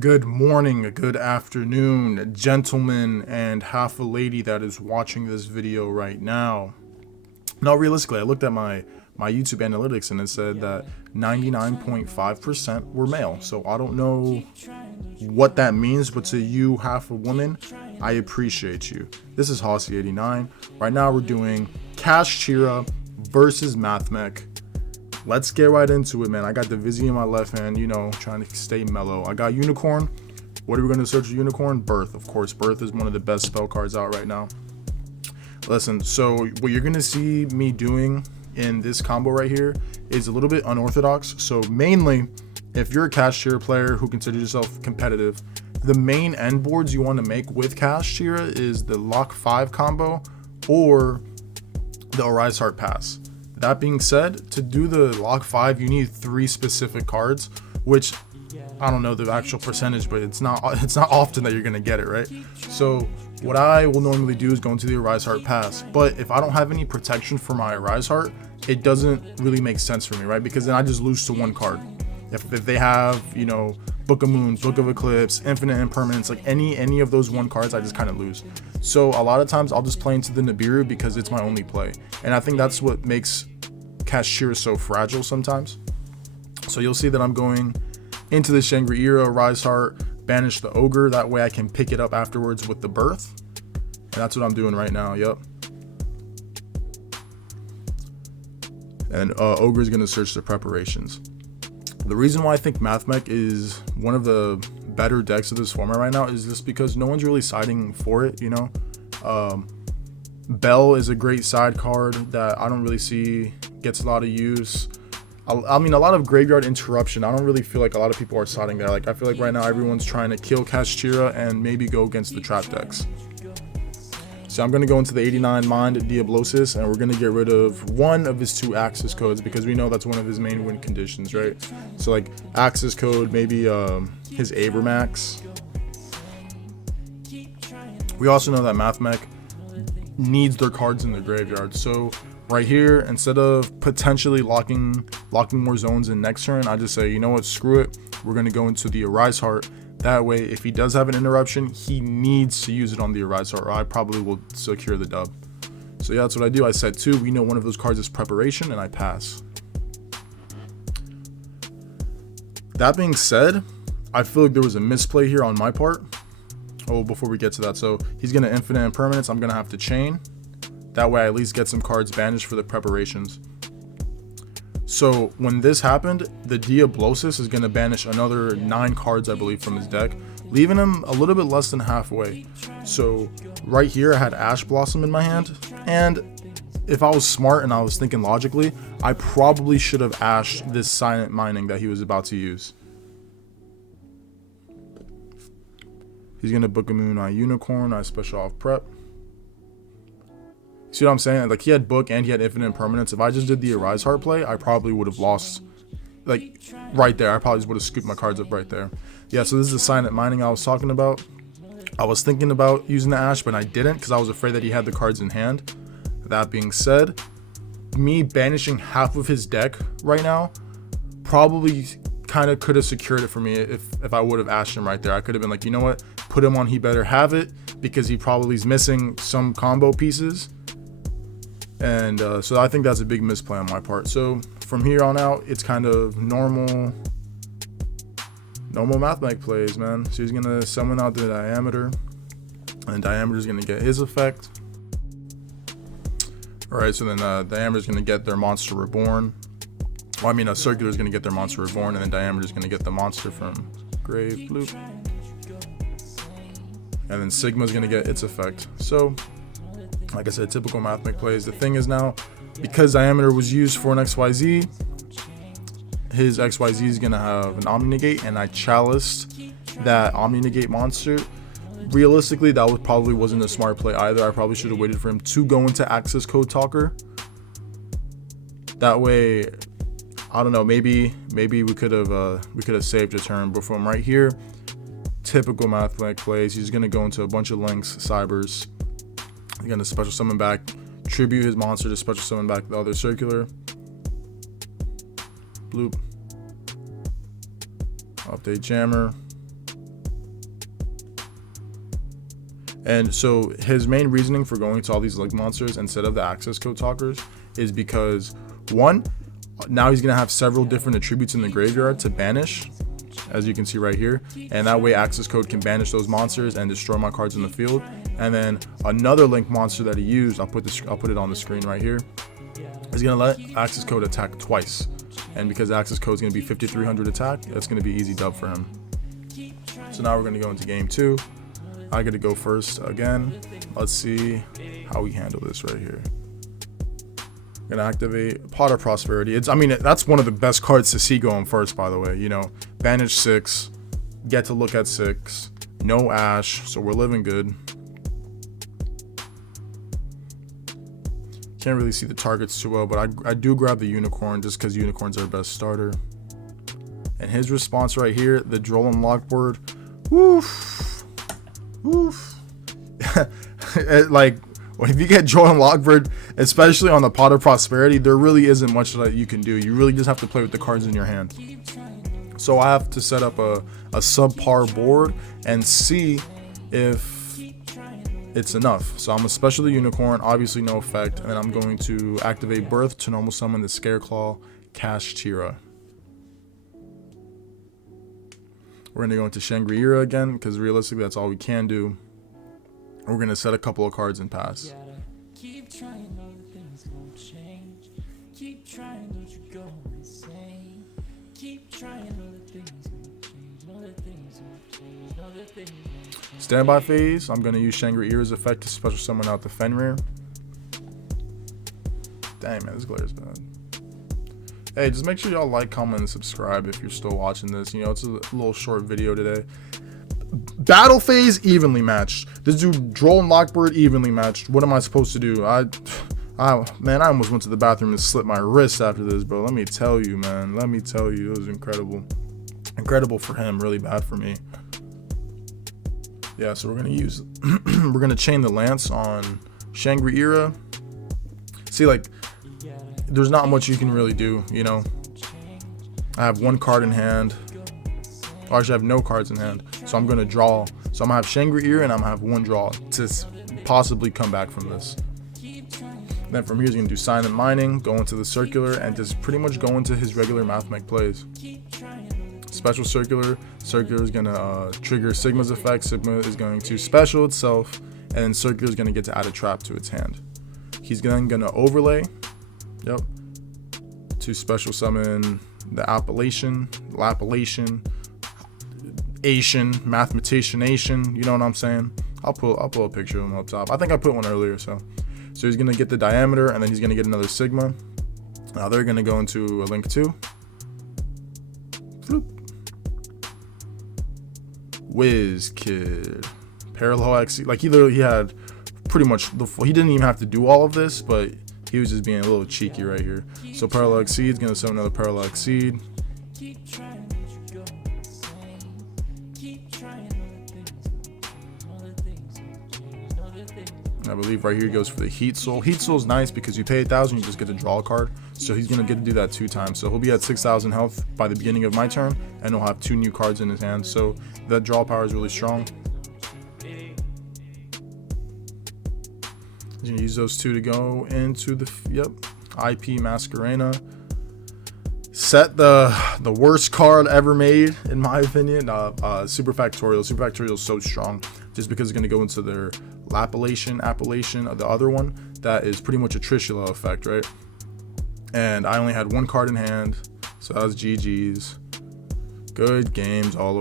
Good morning, good afternoon, gentlemen, and half a lady that is watching this video right now. Now, realistically, I looked at my YouTube analytics and it said that 99.5% were male. So I don't know what that means, but to you, half a woman, I appreciate you. This is Hossy89. Right now, we're doing Kashtira versus Mathmech. Let's get right into it, man. I got the Vizzy in my left hand, trying to stay mellow. I got Unicorn. What are we going to search for Unicorn? Birth. Of course, Birth is one of the best spell cards out right now. Listen, so what you're going to see me doing in this combo right here is a little bit unorthodox. So mainly, if you're a Kashtira player who considers yourself competitive, the main end boards you want to make with Kashtira is the Lock 5 combo or the Arise Heart Pass. That being said, to do the Lock 5, you need 3 specific cards, which I don't know the actual percentage, but it's not often that you're gonna get it, right? So what I will normally do is go into the Arise Heart Pass. But if I don't have any protection for my Arise Heart, it doesn't really make sense for me, right? Because then I just lose to one card. If they have, Book of Moon, Book of Eclipse, Infinite Impermanence, like any of those one cards, I just kind of lose. So a lot of times I'll just play into the Nibiru because it's my only play. And I think that's what makes Kashtira so fragile sometimes. So you'll see that I'm going into the Shangri-Ira, Rise Heart, banish the Ogre. That way I can pick it up afterwards with the Birth. And that's what I'm doing right now, yep. And Ogre is going to search the preparations. The reason why I think Mathmech is one of the better decks of this format right now is just because no one's really siding for it, Bell is a great side card that I don't really see gets a lot of use. I mean, a lot of graveyard interruption. I don't really feel like a lot of people are siding there. Like, I feel like right now everyone's trying to kill Kashtira and maybe go against the trap decks. So I'm going to go into the 89 Mind Diablosis, and we're going to get rid of one of his 2 access codes because we know that's one of his main win conditions, right? So like access code, maybe his Abramax. We also know that Mathmech needs their cards in the graveyard. So right here, instead of potentially locking more zones in next turn, I just say, you know what, screw it. We're going to go into the Arise Heart. That way, if he does have an interruption, he needs to use it on the Arise Heart, or I probably will secure the dub. So yeah, that's what I do. I set 2. We know one of those cards is Preparation, and I pass. That being said, I feel like there was a misplay here on my part. Oh, before we get to that, so he's going to Infinite Impermanence. I'm going to have to Chain. That way I at least get some cards banished for the preparations. So when this happened, the Diablosis is going to banish another 9 cards, I believe, from his deck, leaving him a little bit less than halfway. So right here, I had Ash Blossom in my hand. And if I was smart and I was thinking logically, I probably should have ashed this Silent Mining that he was about to use. He's going to Book of Moon on Unicorn. I special off Prep. See what I'm saying? Like, he had Book and he had Infinite Impermanence. If I just did the Arise Heart play, I probably would have lost, like, right there. I probably would have scooped my cards up right there. Yeah, so this is the Silent Mining I was talking about. I was thinking about using the Ash, but I didn't because I was afraid that he had the cards in hand. That being said, me banishing half of his deck right now probably kind of could have secured it for me if I would have ashed him right there. I could have been like, you know what? Put him on He Better Have It because he probably is missing some combo pieces. And so I think that's a big misplay on my part. So from here on out, it's kind of normal Mathmech plays, man. So he's going to summon out the Diameter. And Diameter is going to get his effect. Alright, so then Diameter is going to get their Monster Reborn. Well, I mean, a Circular is going to get their Monster Reborn. And then Diameter is going to get the monster from Grave Bloop. And then Sigma is going to get its effect. So, like I said, typical Mathmech plays. The thing is now, because Diameter was used for an XYZ, his XYZ is going to have an Omni Negate, and I chaliced that Omni Negate monster. Realistically, that probably wasn't a smart play either. I probably should have waited for him to go into Access Code Talker. That way, I don't know, maybe we could have saved a turn. But from right here, typical Mathmech plays. He's going to go into a bunch of links, Cybers. He's going to special summon back, tribute his monster to special summon back the other Circular. Bloop. Update Jammer. And so his main reasoning for going to all these link monsters instead of the access code talkers is because, one, now he's going to have several different attributes in the graveyard to banish, as you can see right here, and that way access code can banish those monsters and destroy my cards in the field. And then another link monster that he used, I'll put it on the screen right here, is going to let access code attack twice. And because access code is going to be 5300 attack, that's going to be easy dub for him. So now we're going to go into game 2. I got to go first again. Let's see how we handle this right here. Gonna activate Pot of Prosperity. I mean, that's one of the best cards to see going first, by the way. You know, banish 6, get to look at 6, no Ash, so we're living good. Can't really see the targets too well, but I do grab the Unicorn just because Unicorn's our best starter. And his response right here, the Duel and Lockboard. Woof. Woof. Like, if you get Duel and Lockboard, especially on the Pot of Prosperity, there really isn't much that you can do. You really just have to play with the cards in your hand. So I have to set up a subpar board and see if it's enough. So I'm gonna special the Unicorn, obviously no effect, and then I'm going to activate Birth to normal summon the Scareclaw Kashtira. We're gonna go into Shangri-La again, because realistically that's all we can do. We're gonna set a couple of cards and pass. Keep trying, all the things won't change. Keep trying, don't you go insane. Keep trying, all the things won't change. No, the things won't change. No, the things won't change. Standby phase. I'm gonna use Shangri-La's effect to special summon out the Fenrir. Dang man, this glare is bad. Hey, just make sure y'all like, comment, and subscribe if you're still watching this. You know, it's a little short video today. Battle phase evenly matched. This dude Duel and Lockbird evenly matched. What am I supposed to do? Man, I almost went to the bathroom and slit my wrist after this, bro. Let me tell you, man. Let me tell you, it was incredible. Incredible for him, really bad for me. Yeah, so we're gonna use we're gonna chain the Lance on Shangri-La. See, like, there's not much you can really do, you know. I have one card in hand. Or actually I have no cards in hand. So I'm gonna draw. So I'm gonna have Shangri-La and I'm gonna have one draw to possibly come back from this. Then from here he's gonna do Silent Mining, go into the Circular, and just pretty much go into his regular Mathmech plays. Special Circular. Circular is gonna trigger Sigma's effect. Sigma is going to special itself, and then Circular is gonna get to add a trap to its hand. He's then gonna overlay. Yep. To special summon the Appellation, Mathematician, you know what I'm saying? I'll pull a picture of him up top. I think I put one earlier, so he's gonna get the Diameter, and then he's gonna get another Sigma. Now they're gonna go into a Link 2. Floop. Whiz Kid. Parallel XC. Like he had pretty much he didn't even have to do all of this, but he was just being a little cheeky right here. So Parallel Exceed is gonna summon another Parallel Exceed. I believe right here goes for the Heat Soul. Heat Soul is nice because you pay 1,000, you just get to draw a card. So he's gonna get to do that 2 times. So he'll be at 6,000 health by the beginning of my turn, and he'll have 2 new cards in his hand. So that draw power is really strong. He's gonna use those 2 to go into the IP Masquerena. Set the worst card ever made, in my opinion. Super Factorial. Super Factorial is so strong just because it's gonna go into their Appellation, the other one that is pretty much a Trishula effect, right? And I only had 1 card in hand, so that was GG's. Good games all over.